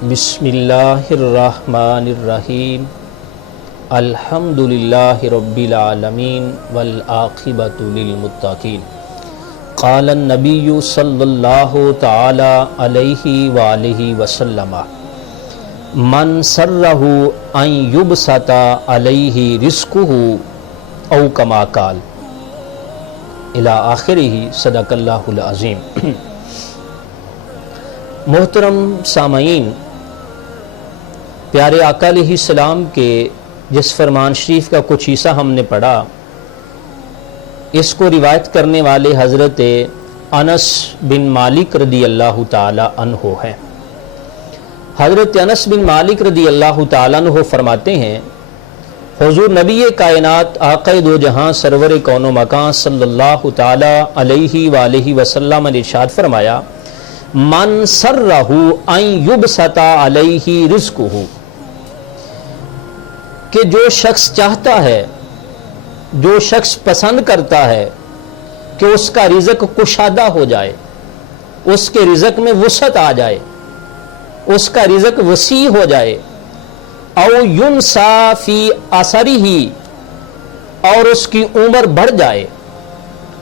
बिस्मिल्लाहिर्रहमानिर्रहीम अल्हम्दुलिल्लाहि रब्बिल आलमीन वल आक़िबतु लिलमुत्तक़ीन क़ाल अन्नबिय्यु सल्लल्लाहु तआला अलैहि व आलिहि वसल्लम मन सर्रहु अन युबसता अलैहि रिज़्क़ुहु औ कमा क़ाल इला आखिरिही सदक़ल्लाहुल अज़ीम। मोहतरम सामईन, प्यारे आका अलैहिस्सलाम के जिस फरमान शरीफ का कुछ हिस्सा हमने पढ़ा, इसको रिवायत करने वाले हज़रत अनस बिन मालिक रदी अल्लाह ताला अन्हो हैं। हज़रत अनस बिन मालिक रदी अल्लाह ताला अन्हो फरमाते हैं, हुज़ूर नबी कायनात आक़ाए दो जहां सरवर कौनो मकान सल्लल्लाहु ताला अलैहि व आलिहि वसल्लम ने इरशाद फरमाया, मन सर्रहु अन युबसता अलैहि रिज़्क़ुहु, कि जो शख्स चाहता है, जो शख्स पसंद करता है कि उसका रिज़्क़ कुशादा हो जाए, उसके रिज़्क़ में वसअत आ जाए, उसका रिज़्क़ वसी हो जाए, औ युनसा फी असरिही, और उसकी उम्र बढ़ जाए।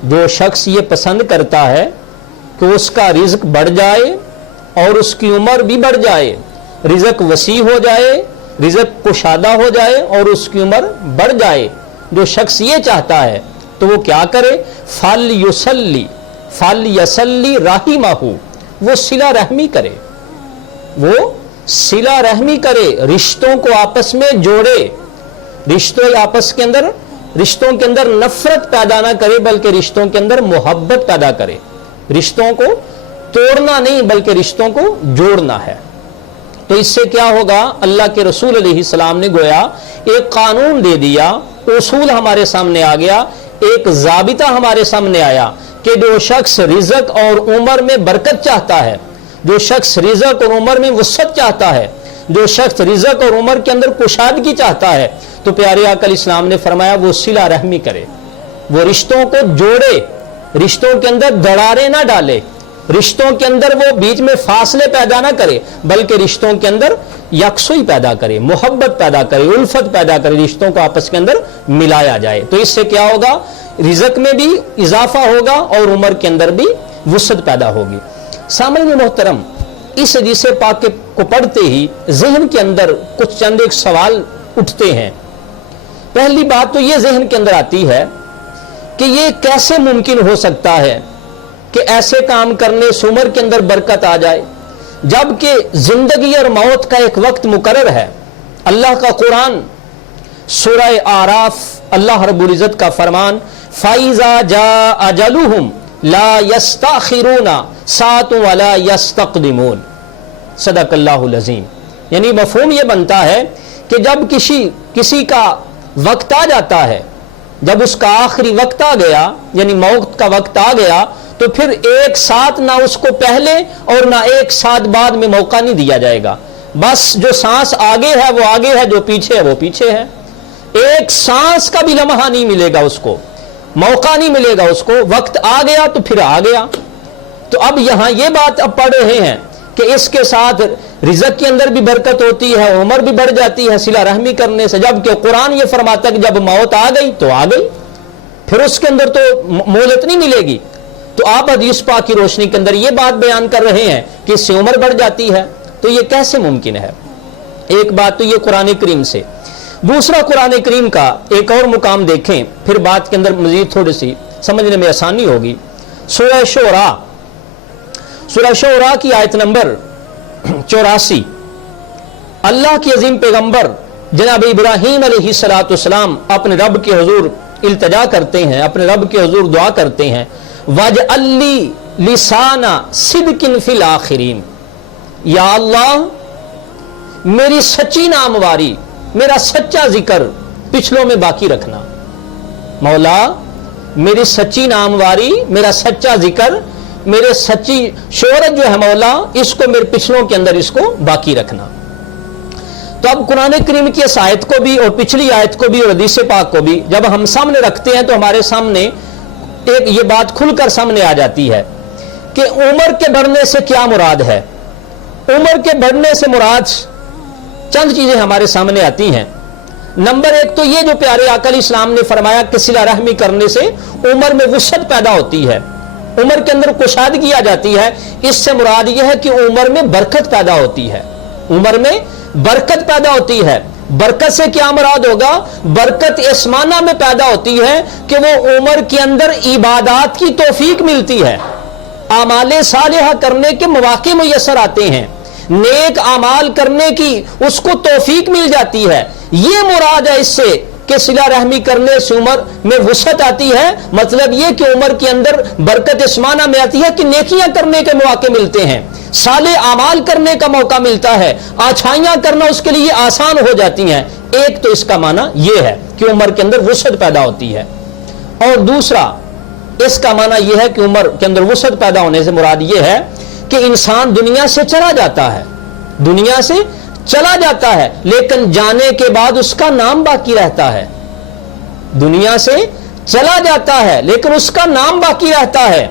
जो शख्स ये पसंद करता है कि उसका रिज़्क़ बढ़ जाए और उसकी उम्र भी बढ़ जाए, रिज़्क़ वसी हो जाए, रिज़्क़ कुशादा हो जाए और उसकी उम्र बढ़ जाए, जो शख्स ये चाहता है तो वो क्या करे, फल यसल्ली राहिमहु, वो सिला रहमी करे, वो सिला रहमी करे, रिश्तों को आपस में जोड़े, रिश्तों के अंदर नफरत पैदा ना करे बल्कि रिश्तों के अंदर मोहब्बत पैदा करे। रिश्तों को तोड़ना नहीं बल्कि रिश्तों को जोड़ना है। तो इससे क्या होगा, अल्लाह के रसूल अलैहिस्सलाम ने गोया एक कानून दे दिया, उसूल हमारे सामने आ गया, एक ज़ाबिता हमारे सामने आया कि जो शख्स रिज़्क़ और उम्र में बरकत चाहता है, जो शख्स रिज़्क़ और उम्र में वसअत चाहता है, जो शख्स रिज़्क़ और उम्र के अंदर कुशादगी चाहता है, तो प्यारे आका इस्लाम ने फरमाया वो सिला रहमी करे, वो रिश्तों को जोड़े, रिश्तों के अंदर दरारें ना डाले, रिश्तों के अंदर वो बीच में फासले पैदा ना करे बल्कि रिश्तों के अंदर यकसुई पैदा करे, मोहब्बत पैदा करे, उल्फत पैदा करे, रिश्तों को आपस के अंदर मिलाया जाए। तो इससे क्या होगा, रिज़्क़ में भी इजाफा होगा और उम्र के अंदर भी वसअत पैदा होगी। सामने मोहतरम, इस हदीस पाक को पढ़ते ही जहन के अंदर कुछ चंद एक सवाल उठते हैं। पहली बात तो ये जहन के अंदर आती है कि ये कैसे मुमकिन हो सकता है कि ऐसे काम करने से उम्र के अंदर बरकत आ जाए, जबकि जिंदगी और मौत का एक वक्त मुकर्रर है। अल्लाह का कुरान सूरह आराफ, अल्लाह रब्बुल इज्जत का फरमान, फाइजा जा अजलुहुम ला यस्ताखिरूना सातु वला यस्तक़दिमून, सदक़ल्लाहुल अज़ीम। यानी मफ़हूम ये बनता है कि जब किसी का वक्त आ जाता है, जब उसका आखिरी वक्त आ गया, यानी मौत का वक्त आ गया, तो फिर एक साथ ना उसको पहले और ना एक साथ बाद में मौका नहीं दिया जाएगा। बस जो सांस आगे है वो आगे है, जो पीछे है वो पीछे है। एक सांस का भी लम्हा नहीं मिलेगा उसको, मौका नहीं मिलेगा उसको। वक्त आ गया तो फिर आ गया। तो अब यहां ये बात अब पढ़ रहे हैं कि इसके साथ रिज़्क़ के अंदर भी बरकत होती है, उम्र भी बढ़ जाती है सिला रहमी करने से, जबकि कुरान ये फरमाता है कि जब मौत आ गई तो आ गई, फिर उसके अंदर तो मोहलत नहीं मिलेगी। तो आप हदीस पाक की रोशनी के अंदर ये बात बयान कर रहे हैं कि इससे उम्र बढ़ जाती है, तो ये कैसे मुमकिन है? एक बात तो ये कुरान करीम से। दूसरा, कुरान करीम का एक और मुकाम देखें, फिर बात के अंदर मजीद थोड़ी सी समझने में आसानी होगी। सूरह शोरा की आयत नंबर 84, अल्लाह के अजीम पैगंबर जनाब इब्राहीम अलैहिस्सलाम अपने रब के हुजूर इल्तिजा करते हैं, अपने रब के हुजूर दुआ करते हैं, वजअल्ली लिसाना सिद्किन फिल आखिरीन, या अल्लाह मेरी सच्ची नामवारी, मेरा सच्चा जिक्र पिछलों में बाकी रखना। मौला मेरी सच्ची नामवारी, मेरा सच्चा जिक्र, मेरे सच्ची शोहरत जो है मौला, इसको मेरे पिछलों के अंदर इसको बाकी रखना। तो अब कुरान करीम की इस आयत को भी और पिछली आयत को भी और हदीस पाक को भी जब हम सामने रखते हैं तो हमारे सामने एक ये बात खुलकर सामने आ जाती है कि उम्र के बढ़ने से क्या मुराद है। عمر کے بڑھنے سے مراد چند چیزیں ہمارے سامنے آتی ہیں۔ نمبر ایک تو یہ جو پیارے آقا علیہ السلام نے فرمایا کہ صلہ رحمی کرنے سے عمر میں وسعت پیدا ہوتی ہے، عمر کے اندر کشادگی آ جاتی ہے۔ اس سے مراد یہ ہے کہ عمر میں برکت پیدا ہوتی ہے، عمر میں برکت پیدا ہوتی ہے۔ برکت سے کیا مراد ہوگا؟ برکت اسمانہ میں پیدا ہوتی ہے کہ وہ عمر کے اندر عبادات کی توفیق ملتی ہے، اعمال صالحہ کرنے کے مواقع میسر آتے ہیں، نیک اعمال کرنے کی اس کو توفیق مل جاتی ہے۔ یہ مراد ہے اس سے کہ صلہ رحمی کرنے سے عمر میں وسعت آتی ہے، مطلب یہ کہ عمر کے اندر برکت اسمانہ میں آتی ہے کہ نیکیاں کرنے کے مواقع ملتے ہیں، صالح اعمال کرنے کا موقع ملتا ہے، اچھائیاں کرنا اس کے لیے آسان ہو جاتی ہیں۔ ایک تو اس کا معنی یہ ہے کہ عمر کے اندر وسعت پیدا ہوتی ہے، اور دوسرا اس کا معنی یہ ہے کہ عمر کے اندر وسعت پیدا ہونے سے مراد یہ ہے کہ انسان دنیا سے چلا جاتا ہے، دنیا سے چلا جاتا ہے، لیکن جانے کے بعد اس کا نام باقی رہتا ہے۔ دنیا سے چلا جاتا ہے لیکن اس کا نام باقی رہتا ہے،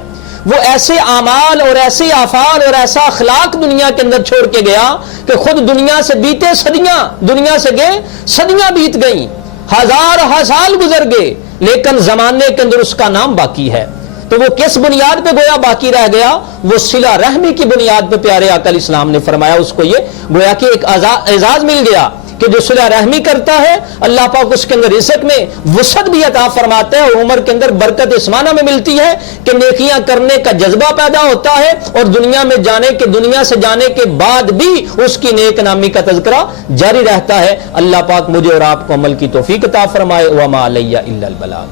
وہ ایسے اعمال اور ایسے افعال اور ایسا اخلاق دنیا کے اندر چھوڑ کے گیا کہ خود دنیا سے بیتے صدیاں، دنیا سے گئے صدیاں بیت گئیں، ہزار سال گزر گئے، لیکن زمانے کے اندر اس کا نام باقی ہے۔ تو وہ کس بنیاد پہ گویا باقی رہ گیا؟ وہ صلہ رحمی کی بنیاد پہ پیارے آقا علیہ السلام نے فرمایا اس کو یہ گویا کہ ایک اعزاز مل گیا کہ جو صلہ رحمی کرتا ہے اللہ پاک اس کے اندر رزق میں وسعت بھی عطا فرماتا ہے، اور عمر کے اندر برکت اسمانہ میں ملتی ہے کہ نیکیاں کرنے کا جذبہ پیدا ہوتا ہے، اور دنیا میں دنیا سے جانے کے بعد بھی اس کی نیک نامی کا تذکرہ جاری رہتا ہے۔ اللہ پاک مجھے اور آپ کو عمل کی توفیق عطا فرمائے۔ وما علیہ الا البلاغ۔